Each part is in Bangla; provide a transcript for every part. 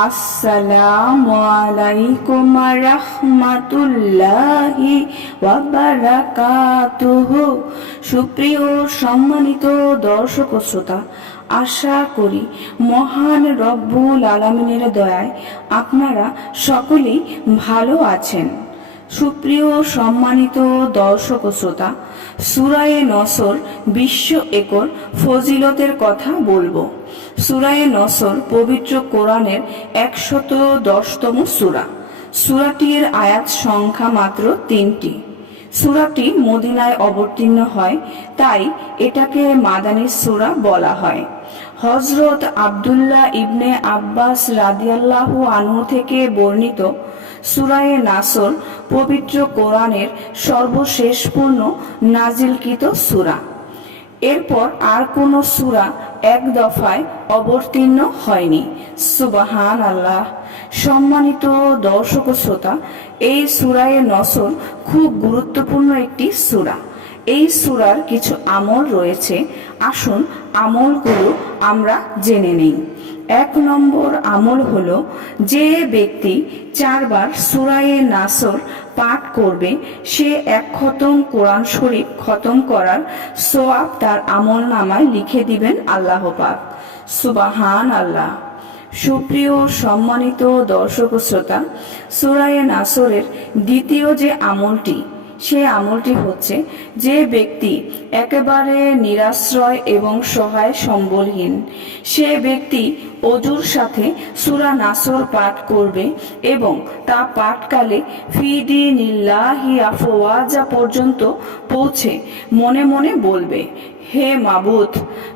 আসসালামু আলাইকুম রাহমাতুল্লাহি ওয়া বারাকাতুহু। সুপ্রিয় সম্মানিত দর্শক ও শ্রোতা, আশা করি মহান রব্বুল আলামিনের দয়ায় আপনারা সকলেই ভালো আছেন। সুপ্রিয় সম্মানিত দর্শক ও শ্রোতা, সূরায়ে নসর ২০ একর ফজিলতের কথা বলবো। সূরায়ে নসর পবিত্র কোরআনের ১১০তম সূরা। সূরাটির আয়াত সংখ্যা মাত্র ৩টি। সূরাটি মদিনায় অবতীর্ণ হয়, তাই এটাকে মাদানী সূরা বলা হয়। হযরত আব্দুল্লাহ ইবনে আব্বাস রাদিয়াল্লাহু আনহু থেকে বর্ণিত, সূরায়ে নাসর পবিত্র কোরআনের সর্বশেষ পূর্ণ নাজিলকৃত সূরা। এরপর আর কোনো সূরা এক দফায় অবতীর্ণ হয়নি। সুবহান আল্লাহ। সম্মানিত দর্শক ও শ্রোতা, এই সূরায়ে নসর খুব গুরুত্বপূর্ণ একটি সূরা। এই সূরার কিছু আমল রয়েছে, আসুন আমলগুলো আমরা জেনে নেই। ১ নম্বর আমল হলো, যে ব্যক্তি ৪ বার সূরায়ে নাসর পাঠ করবে, সে ১ খতম কোরআন শরীফ খতম করার সওয়াব তার আমল নামায় লিখে দিবেন আল্লাহ পাক। সুবহান আল্লাহ। সুপ্রিয় সম্মানিত দর্শক ও শ্রোতা, সূরায়ে নাসরের দ্বিতীয় যে আমলটি, সে আমলটি হচ্ছে, যে ব্যক্তি একেবারে নিরাশ্রয় এবং সহায় সম্বলহীন, সে ব্যক্তি অজুর সাথে সূরা নাসর পাঠ করবে এবং তা পাঠকালে ফিদিনিল্লাহি আফওয়াজা পর্যন্ত পৌঁছে মনে মনে বলবে, হে মাবুদ,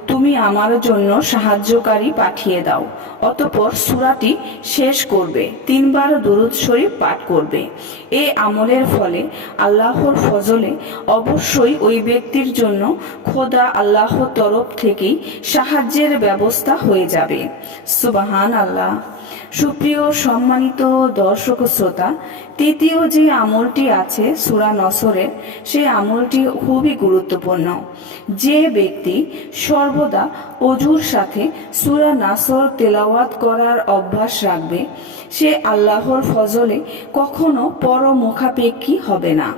তুমি আমার জন্য সাহায্যকারী পাঠিয়ে দাও। অতঃপর সূরাটি শেষ করবে, ৩ বার দুরূদ শরীফ পাঠ করবে। এই আমলের ফলে আল্লাহর ফজলে অবশ্যই ওই ব্যক্তির জন্য খোদা আল্লাহর তরফ থেকেই সাহায্যের ব্যবস্থা হয়ে যাবে। সুবহান আল্লাহ। সুপ্রিয় সম্মানিত দর্শক শ্রোতা, তৃতীয় যে আমলটি আছে সূরা নসরের, সেই আমলটি খুবই গুরুত্বপূর্ণ। যে ব্যক্তি সর্বদা অজুর সাথে সূরা নাসর তেলাওয়াত করার অভ্যাস রাখবে, সে আল্লাহর ফজলে কখনো পরমুখাপেক্ষী হবে না,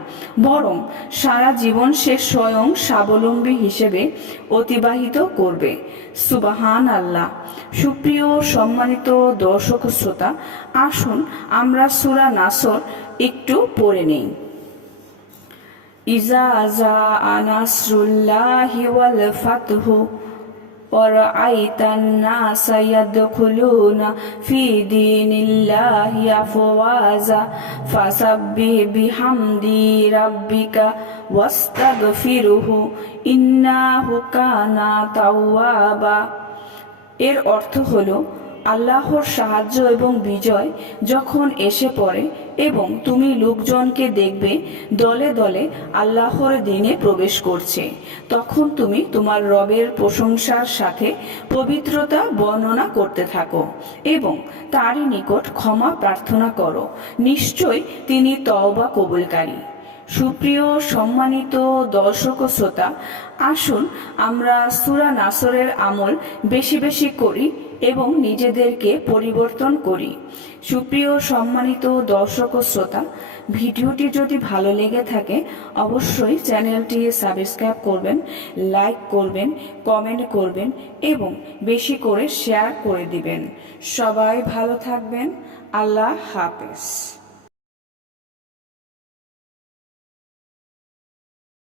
বরং সারা জীবন সে স্বয়ং স্বাবলম্বী হিসেবে অতিবাহিত করবে। সুবহান আল্লাহ। সুপ্রিয় সম্মানিত দর্শক শ্রোতা, আসুন আমরা সূরা নাসর একটু পড়ে নেই। ইজা জাআ নাসরুল্লাহি ওয়াল ফাতহু ওয়ারাআইতান নাসা ইয়াদখুলুনা ফি দীনিল্লাহি আফওয়াজা ফাসাব্বিহ বিহামদি রাব্বিকা ওয়াস্তাগফিরহু ইন্নাহু কানা তাওয়াবা। এর অর্থ হলো, আল্লাহর সাহায্য এবং বিজয় যখন এসে পড়ে এবং তুমি লোকজনকে দেখবে দলে দলে আল্লাহর দ্বীনে প্রবেশ করছে, তখন তুমি তোমার রবের প্রশংসার সাথে পবিত্রতা বর্ণনা করতে থাকো এবং তারই নিকট ক্ষমা প্রার্থনা করো, নিশ্চয় তিনি তওবা কবুলকারী। সুপ্রিয় সম্মানিত দর্শক ও শ্রোতা, আসুন আমরা সূরা নাসরের আমল বেশি বেশি করি এবং নিজেদেরকে পরিবর্তন করি। সুপ্রিয় সম্মানিত দর্শক ও শ্রোতা, ভিডিওটি যদি ভালো লেগে থাকে অবশ্যই চ্যানেলটি সাবস্ক্রাইব করবেন, লাইক করবেন, কমেন্ট করবেন এবং বেশি করে শেয়ার করে দিবেন। সবাই ভালো থাকবেন। আল্লাহ হাফেজ।